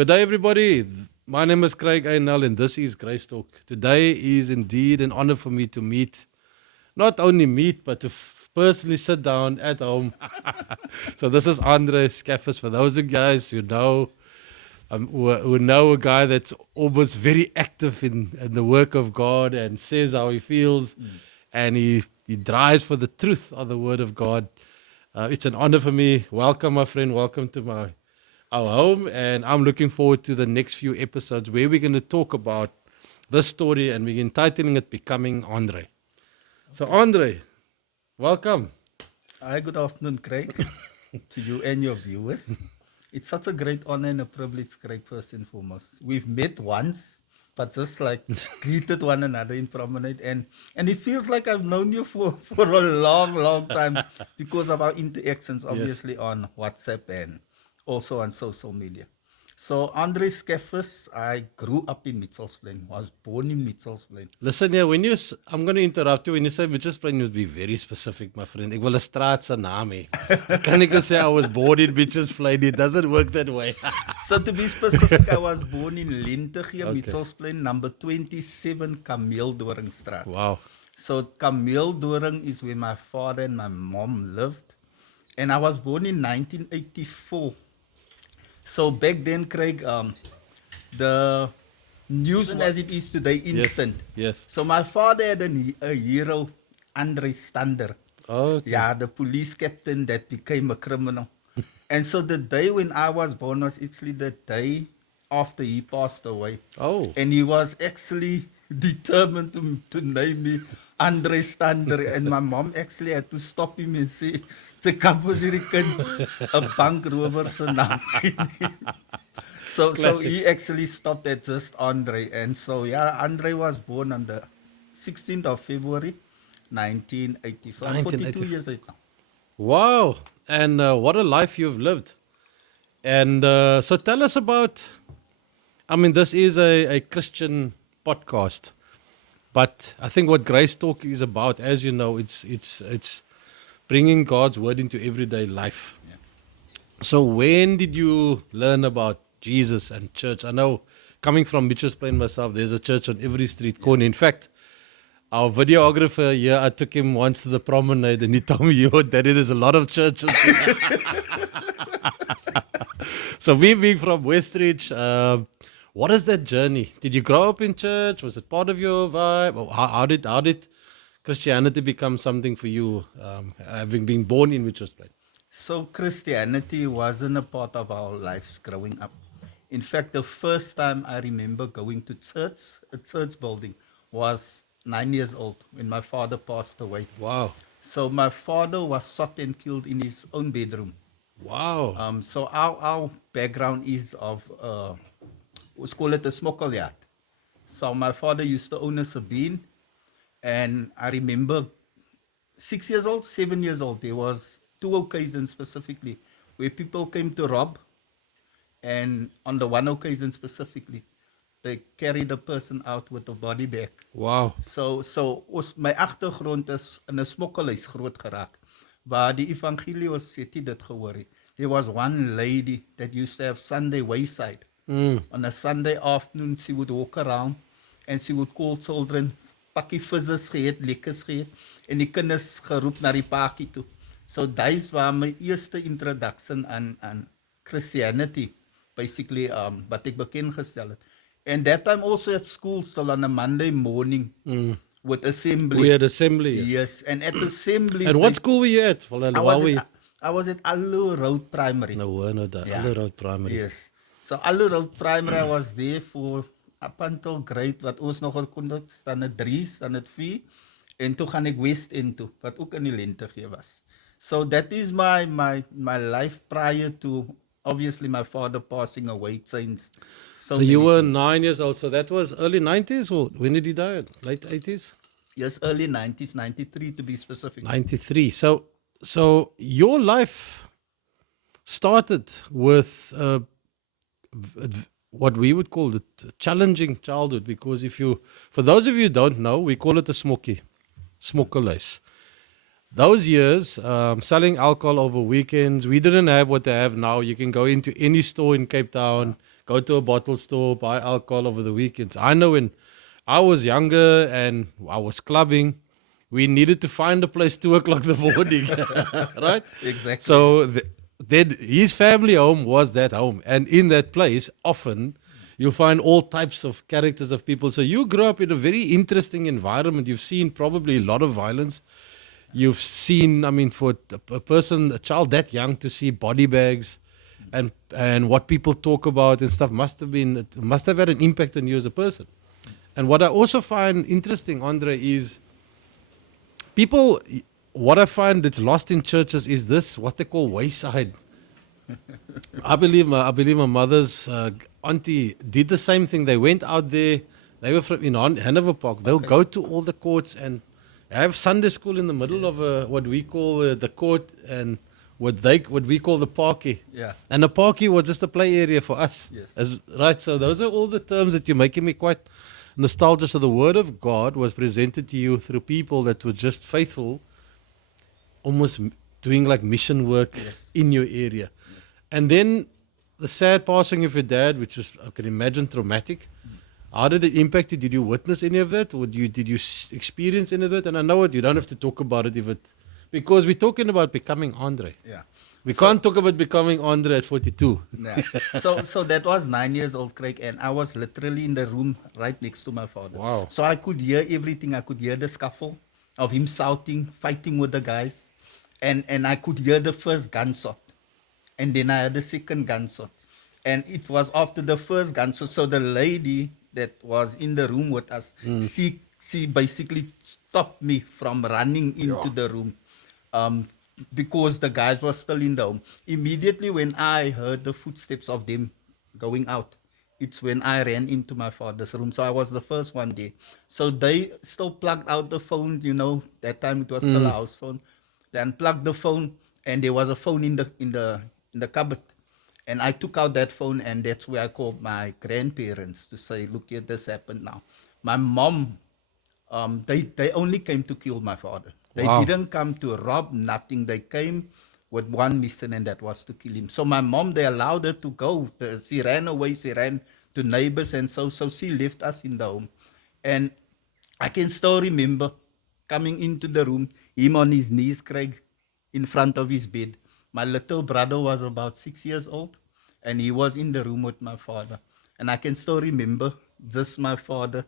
Good day, everybody. My name is Craig Aynal, and this is Grace Talk. Today is indeed an honor for me to meet, not only meet, but to personally sit down at home. So this is Andre Scaffers. For those of you guys who know a guy that's almost very active in the work of God and says how he feels, and he drives for the truth of the Word of God. It's an honor for me. Welcome, my friend. Welcome to our home, and I'm looking forward to the next few episodes where we're going to talk about this story, and we're entitling it Becoming Andre. So, Andre, welcome. Hi, good afternoon, Craig, to you and your viewers. It's such a great honor and a privilege, Craig, first and foremost. We've met once, but just like greeted one another in promenade, and it feels like I've known you for a long time because of our interactions, obviously on WhatsApp and also on social media. So, Andre Scaffers, I grew up in Mitchells Plain, was born in Mitchells Plain. Listen here, I'm going to interrupt you. When you say Mitchells Plain, you must be very specific, my friend. Ek wil 'n straat se naam hê. Dan kan ek say I was born in Mitchells Plain. It doesn't work that way. So to be specific, I was born in Lentegee, Okay. Mitchells Plain, number 27 Kameeldoringstraat. Wow. So Kameeldoring is where my father and my mom lived. And I was born in 1984. So back then, Craig, the news as it is today, instant. Yes. So my father had a hero, Andre Stander. Okay. Yeah, the police captain that became a criminal. And so the day when I was born was actually the day after he passed away. Oh. And he was actually determined to name me Andre Stander. And my mom actually had to stop him and say, "Te kapos hierdie kind 'n bankrower se naam." So he actually stopped at just Andre. And so yeah, Andre was born on the 16th of February 1980. So I'm 42 years old now. Wow. And what a life you've lived. And so tell us about, I mean, this is a Christian podcast, but I think what Grace Talk is about, as you know, it's bringing God's word into everyday life. Yeah. So when did you learn about Jesus and church? I know coming from Mitchells Plain myself, there's a church on every street corner. In fact, our videographer here, I took him once to the promenade and he told me, "Yo, Daddy, there's a lot of churches." So me being from Westridge, what is that journey? Did you grow up in church? Was it part of your vibe? Or how did Christianity become something for you, having been born in Mitchells Plain? So Christianity wasn't a part of our lives growing up. In fact, the first time I remember going to church, a church building, was 9 years old when my father passed away. Wow. So my father was shot and killed in his own bedroom. Wow. So our background is of, let's call it a smokkeljart. So my father used to own a Sabine, and I remember 6 years old, 7 years old, there was 2 occasions specifically where people came to rob, and on the one occasion specifically, they carried the person out with a body bag. Wow. So my agtergrond is in 'n smokkelhuis groot geraak waar die evangelie ons het nie dit gehoor het. There was one lady that used to have Sunday wayside. On a Sunday afternoon, she would walk around and she would call children, pakkie visses geëet, lekkers geëet, en die kinders geroep na die paartjie toe. So dis waar my eerste introduction aan Christianity, basically, wat ek bekend gestel het. And that time also at school, still on a Monday morning, with assemblies. We had assemblies. Yes, and at assemblies. And what school were you at? I was at Allo Road Primary. No, the Yeah. Alle Road Primary. Yes. So Allo Road Primary, I was there for up until grade, wat ons nog kon doen, standaard 3, standaard 4. En toe gaan ek West End toe, wat ook in die Lentegee was. So that is my life prior to, obviously, my father passing away changed. So you were 9 years old. So that was early 90s, or when did he die? Late 80s? Yes, early 90s, 93 to be specific. 93. So your life started with what we would call the challenging childhood, because for those of you who don't know, we call it a smokkelhuis. Those years, selling alcohol over weekends, we didn't have what they have now. You can go into any store in Cape Town, go to a bottle store, buy alcohol over the weekends. I know when I was younger and I was clubbing, we needed to find a place 2 o'clock in the morning, right? Exactly. So then his family home was that home, and in that place, often you'll find all types of characters of people. So you grew up in a very interesting environment. You've seen probably a lot of violence. You've seen, I mean, for a child that young to see body bags and what people talk about and stuff must have had an impact on you as a person. And what I also find interesting, Andre, is people. What I find that's lost in churches is this: what they call wayside. I believe my mother's auntie did the same thing. They went out there. They were from in Hanover Park. They'll go to all the courts and have Sunday school in the middle of what we call the court and what we call the parky. Yeah. And the parky was just a play area for us. Yes. Right. So those are all the terms that you're making me quite nostalgic. So the word of God was presented to you through people that were just faithful, almost doing like mission work in your area. And then the sad passing of your dad, which was, I can imagine, traumatic. How did it impact you? Did you witness any of that? Or did you experience any of that? And I know it, you don't have to talk about it because we're talking about becoming Andre. Yeah. We can't talk about becoming Andre at 42. Yeah. So that was 9 years old, Craig, and I was literally in the room right next to my father. Wow. So I could hear everything. I could hear the scuffle of him shouting, fighting with the guys, and I could hear the first gunshot, and then I heard the second gunshot, and it was after the first gunshot. So the lady that was in the room with us, she basically stopped me from running into the room. Because the guys were still in the home. Immediately when I heard the footsteps of them going out, it's when I ran into my father's room. So I was the first one there. So they still plugged out the phone, that time it was still a house phone. They unplugged the phone and there was a phone in the cupboard. And I took out that phone and that's where I called my grandparents to say, look here, this happened now. My mom, they only came to kill my father. They didn't come to rob, nothing. They came with one mission, and that was to kill him. So my mom, they allowed her to go. She ran away. She ran to neighbors, and so she left us in the home. And I can still remember coming into the room, him on his knees, Craig, in front of his bed. My little brother was about 6 years old, and he was in the room with my father. And I can still remember just my father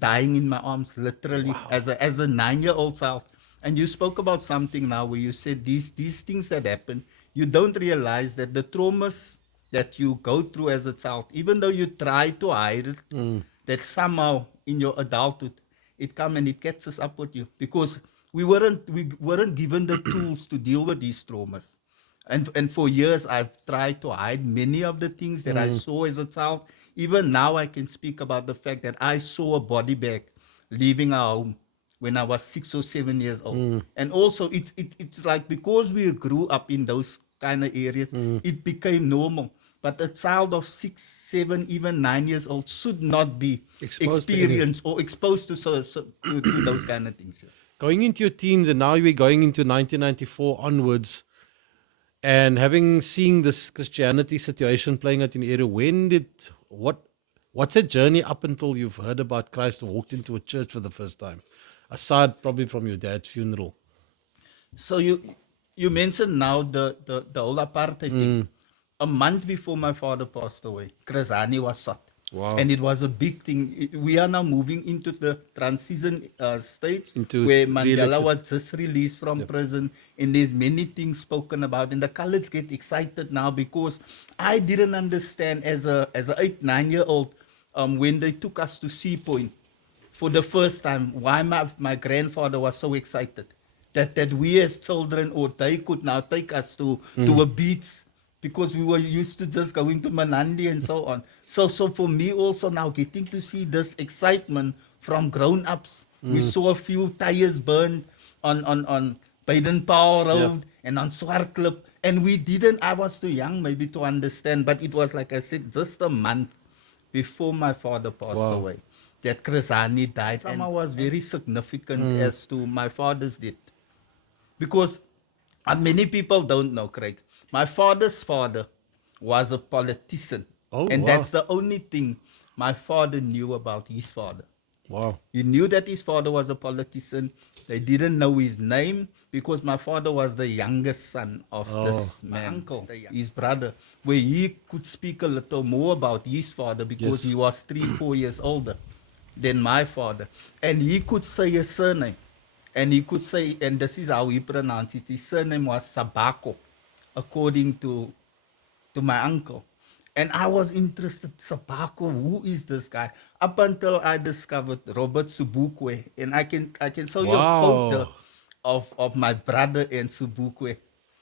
dying in my arms, literally, as a 9-year-old child. And you spoke about something now where you said these things that happen, you don't realize that the traumas that you go through as a child, even though you try to hide it, that somehow in your adulthood, it comes and it catches up with you. Because we weren't given the tools to deal with these traumas. And for years, I've tried to hide many of the things that I saw as a child. Even now, I can speak about the fact that I saw a body bag leaving our home when I was 6 or 7 years old. And also, it's like because we grew up in those kind of areas, it became normal. But a child of 6, 7, even 9 years old should not be experienced or exposed to those kind of things. Yes. Going into your teens, and now we're going into 1994 onwards, and having seen this Christianity situation playing out in the area, what's that journey up until you've heard about Christ or walked into a church for the first time, aside probably from your dad's funeral? So you mentioned now the whole apartheid thing. A month before my father passed away, Chris Hani was shot. Wow. And it was a big thing. We are now moving into the transition stage where Mandela was just released from prison, and there's many things spoken about. And the colors get excited now because I didn't understand as a 8, 9-year-old when they took us to Sea Point for the first time why my grandfather was so excited that we as children, or they could now take us to a beach, because we were used to just going to Manandi and so on. So for me also now getting to see this excitement from grown-ups. We saw a few tires burned on Baden-Powell Road and on Swartklip. And I was too young maybe to understand, but it was, like I said, just a month before my father passed away that Chris Hani died. Somehow was very significant as to my father's death. Because many people don't know, Craig. My father's father was a politician Oh, And wow. that's the only thing my father knew about his father. Wow. He knew that his father was a politician. They didn't know his name because my father was the youngest son of this man, my uncle, his brother, where he could speak a little more about his father because Yes. he was 3-4 years older than my father. And he could say his surname. And he could say, and this is how he pronounced it, his surname was Sabako, according to my uncle. And I was interested, Sabako, who is this guy? Up until I discovered Robert Subukwe. And I can show you a photo Wow. of my brother and Subukwe.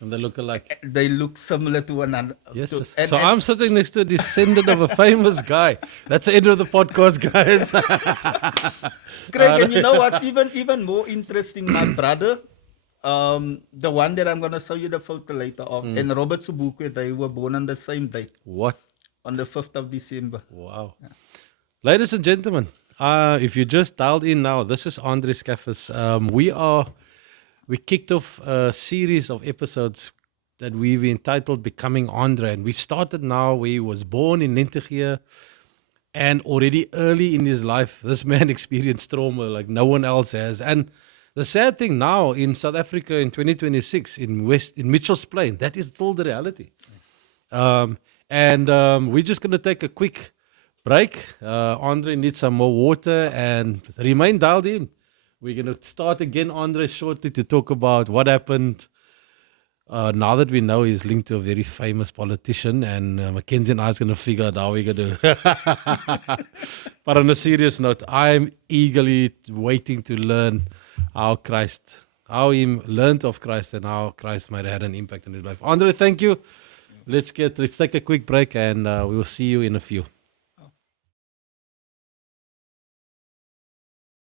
And they look alike. They look similar to one another. Yes. To- yes. and- So and- I'm sitting next to a descendant of a famous guy. That's the end of the podcast, guys. Craig, and you know what's even more interesting? My brother, the one that I'm gonna show you the photo later of, and Robert Subukwe, they were born on the same date, What? on the 5th of December. Wow. Ladies and gentlemen, if you just dialed in now, this is Andre Scaffers. We kicked off a series of episodes that we've entitled Becoming Andre. And we started now where he was born in Lentegeur. And already early in his life, this man experienced trauma like no one else has. And the sad thing now in South Africa in 2026, in Mitchell's Plain, that is still the reality. We're just going to take a quick break. Andre needs some more water and remain dialed in. We're going to start again, Andre, shortly to talk about what happened now that we know he's linked to a very famous politician, and Mackenzie and I is going to figure out how we're going to. But on a serious note, I'm eagerly waiting to learn how he learned of Christ and how Christ might have had an impact on his life. Andre, thank you. Let's take a quick break, and we will see you in a few.